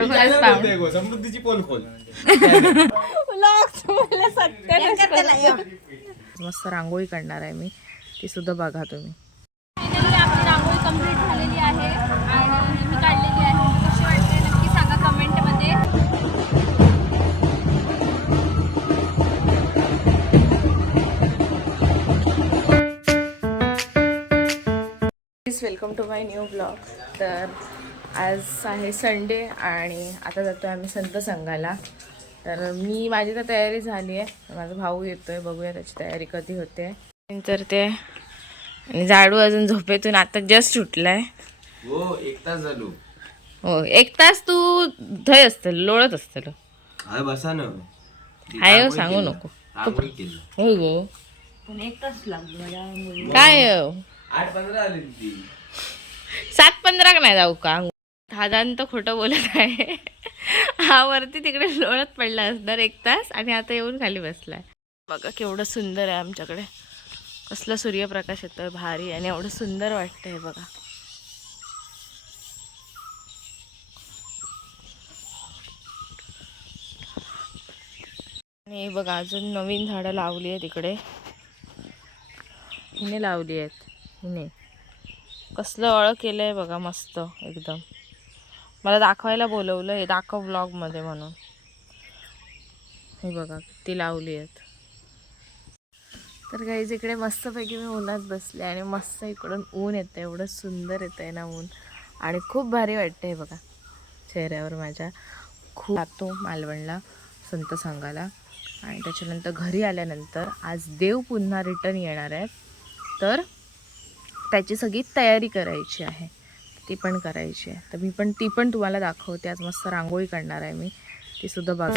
समृद्धीची pole खोल. मस्त रांगोळी काढणार आहे मी, ती सुद्धा बघा तुम्ही. फायनली आपली रांगोळी कंप्लीट झालेली आहे आणि मी काढलेली आहे. कशी वाटते नक्की सांगा कमेंटमध्ये. Welcome to my new blog. तर आज आहे संडे आणि आता जातो आहे आम्ही संत संघाला. तर माझी तर तयारी झाली आहे, माझा भाऊ येतोय, बघूया त्याची तयारी कधी होते. तर ते आणि झाडू अजून झोपेतून आता जस्ट उठलाय. हो 1 तास झालो. हो 1 तास तू धय असतं लोळत असतं. अरे बसा ना. हाय सांगू नको. हो गो पण 1 तास लागलो काय 8:15 आली ती. 7:15 नाही जाऊ का? दादान तर खोटं बोलत आहे. हा वरती तिकडे लोळत पडला असणार 1 तास आणि आता येऊन खाली बसलाय. बघा केवढं सुंदर आहे आमच्याकडे, कसलं सूर्यप्रकाश येतोय भारी आणि एवढं सुंदर वाटतंय बघा. आणि बघा अजून नवीन झाडं लावली आहे तिकडे, हिने लावली आहेत. हिने कसलं अळ केलंय बघा, मस्त एकदम. मला दाखवायला बोलवलं, हे दाखव व्लॉगमध्ये म्हणून. हे बघा किती लावली आहेत. तर गाईज इकडे मस्तपैकी मी उन्हात बसले आणि मस्त इकडून ऊन येतं, एवढं सुंदर येतं आहे ना ऊन, आणि खूप भारी वाटतं आहे बघा चेहऱ्यावर माझ्या. खूप जातो मालवणला संत संघाला आणि त्याच्यानंतर घरी आल्यानंतर आज देव पुन्हा रिटर्न येणार आहेत, तर त्याची सगळी तयारी करायची आहे, ती पण करायची आहे. तर ती पण तुम्हाला दाखवते. आज मस्त रांगोळी काढणार आहे मी, ती सुद्धा बघा.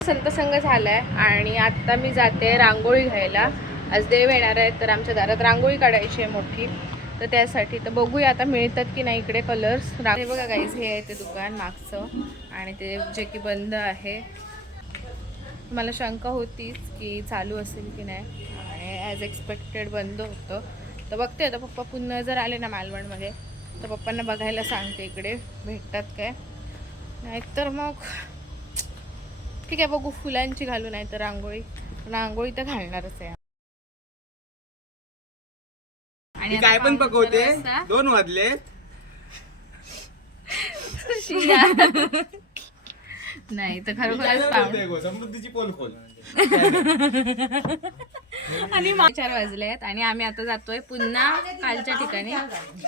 संत संघ झालाय आणि आता मी जाते रांगोळी घ्यायला. आज देव येणार आहे, तर आमच्या दारात रांगोळी काढायची आहे मोठी, तर त्यासाठी. तर बघूया आता मिळतात की नाही इकडे कलर्स. हे बघा गाईज, हे आहे ते दुकान मागचं आणि ते जे की बंद आहे. मला शंका होतीच की चालू असेल की नाही आणि ॲज एक्सपेक्टेड बंद होतं. तर बघते आता पप्पा पुन्हा जर आले ना मालवणमध्ये तर पप्पांना बघायला सांगते इकडे भेटतात काय, नाहीतर मग ठीक आहे बघू, फुलांची घालू नाही तर रांगोळी तर घालणारच आहे. आणि काय पण पकवते 2 वाजले. नाही तर खरोखरच समृद्धीची पोल खोल. आणि 4 वाजले आहेत आणि आम्ही आता जातोय पुन्हा कालच्या ठिकाणी.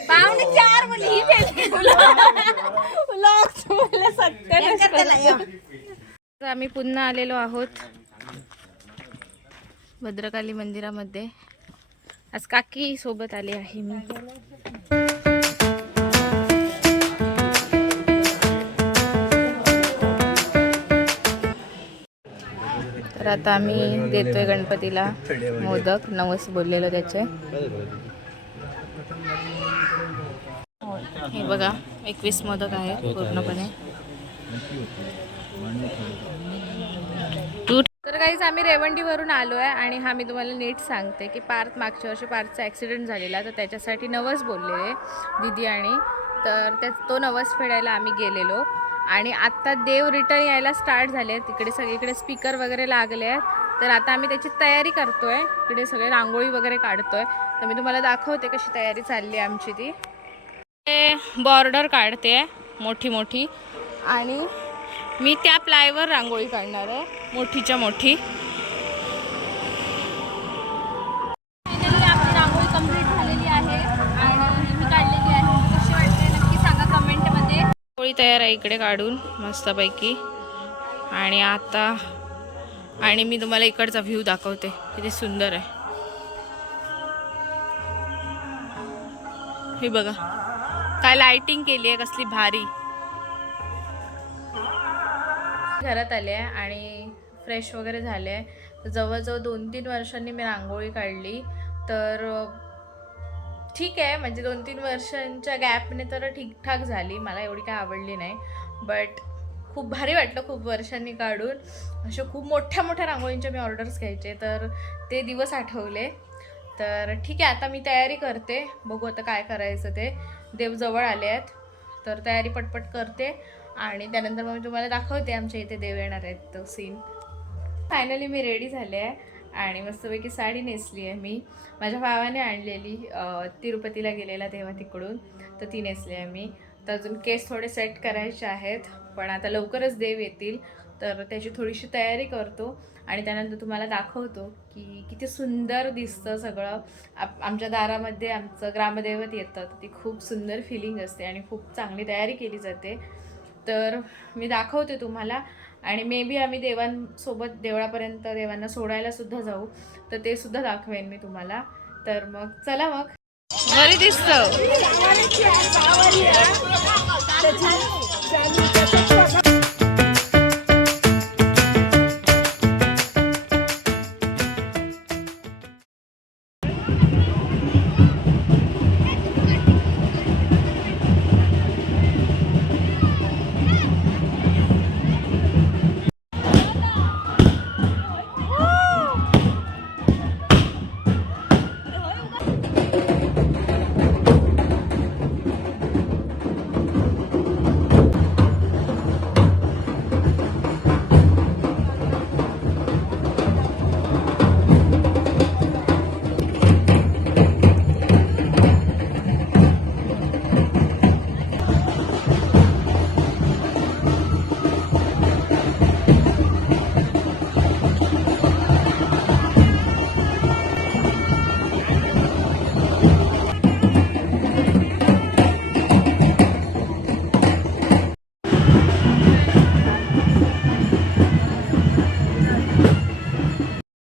3:45 आम्ही पुन्हा आलेलो आहोत भद्रकाली मंदिरामध्ये. आज काकी सोबत आली आहे मी. तर आता आम्ही देतोय गणपतीला मोदक, नवस बोललेलं त्याचे. हे बघा 21 मोदक आहेत पूर्णपणे. तर काहीच आम्ही रेवंडीवरून आलो आहे आणि हा मी तुम्हाला नीट सांगते की मागच्या वर्षी पार्थचा ॲक्सिडेंट झालेला, तर त्याच्यासाठी नवस बोललेले दीदी आणि तर तो नवस फेडायला आम्ही गेलेलो. आणि आत्ता देव रिटर्न यायला स्टार्ट झाले, तिकडे सगळीकडे स्पीकर वगैरे लागले आहेत. तर आता आम्ही त्याची तयारी करतोय, इकडे सगळे रांगोळी वगैरे काढतोय. तर मी तुम्हाला दाखवते कशी तयारी चालली आहे आमची. ती बॉर्डर काढते मोठी मोठी आणि मी त्या प्लायवर रांगोळी काढणार आहे मोठीच्या मोठी. फायनली आपली रांगोळी कंप्लीट झालेली आहे आणि मी काढलेली आहे. कशी वाटते नक्की सांगा कमेंटमध्ये. रांगोळी तयार आहे इकडे काढून मस्तपैकी. आणि मी तुम्हाला इकडचा व्ह्यू दाखवते, किती सुंदर आहे हे बघा. काय लाइटिंग केली आहे कसली भारी. घरात आले आणि फ्रेश वगैरे झाले आहे. तर जवळजवळ 2-3 वर्षांनी मी रांगोळी काढली. तर ठीक आहे, म्हणजे 2-3 वर्षांच्या गॅपने तर ठीकठाक झाली, मला एवढी काय आवडली नाही. बट खूप भारी वाटलं खूप वर्षांनी काढून. अशा खूप मोठ्या मोठ्या रांगोळींच्या मी ऑर्डर्स घ्यायचे, तर ते दिवस आठवले. तर ठीक आहे, आता मी तयारी करते, बघू आता काय करायचं ते. देव जवळ आले आहेत, तर तयारी पटपट करते आणि त्यानंतर मग मी तुम्हाला दाखवते आमच्या इथे देव येणार आहेत तो सीन. फायनली मी रेडी झाले आहे आणि मस्तपैकी साडी नेसली आहे मी. माझ्या भावाने आणलेली, तिरुपतीला गेलेला तेव्हा तिकडून, तर ती नेसली आहे मी. तर अजून केस थोडे सेट करायचे आहेत, पण आता लवकरच देव येतील, तर त्याची थोडीशी तयारी करतो आणि त्यानंतर तुम्हाला दाखवतो की किती सुंदर दिसतं सगळं. आमच्या दारामध्ये आमचं ग्रामदैवत येतं, ती खूप सुंदर फिलिंग असते आणि खूप चांगली तयारी केली जाते. तर मी दाखवते तुम्हाला आणि मे बी आम्ही देवांसोबत देवळापर्यंत देवांना सोडायला सुद्धा जाऊ, तर ते सुद्धा दाखवेन मी तुम्हाला. तर मग चला, मग बरी दिसतं.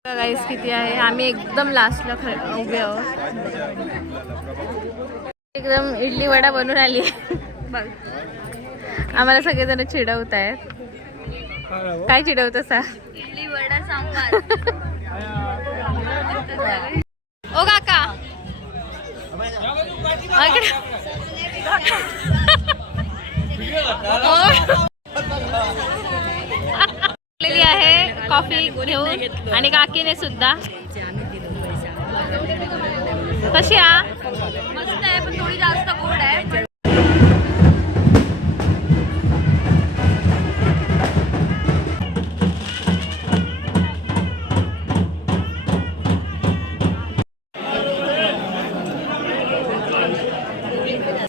गाईस किती आहे, आम्ही एकदम लास्टला उभे आहोत. एकदम इडली वडा बनून आली बघ. आम्हाला सगळेजण चिडवत आहेत. काय चिडवत सा? इडली वडा सांबार. ओ काका आहे कॉफी घेऊन आणि काकीने सुद्धा. कशी आहे? मस्त आहे, पण थोडी जास्त गोड आहे.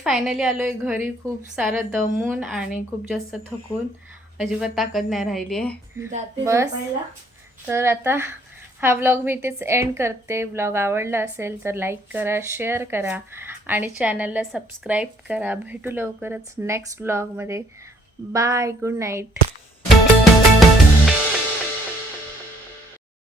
फायनली आलोय घरी, खूप सारं दमून आणि खूप जास्त थकून, अजिबात ताकद नाही राहिली आहे बस. तर आता हा व्लॉग मी इथेच एंड करते. व्लॉग आवडला असेल तर लाईक करा, शेअर करा आणि चॅनलला सबस्क्राईब करा. भेटू लवकरच नेक्स्ट व्लॉगमध्ये. Bye, good night.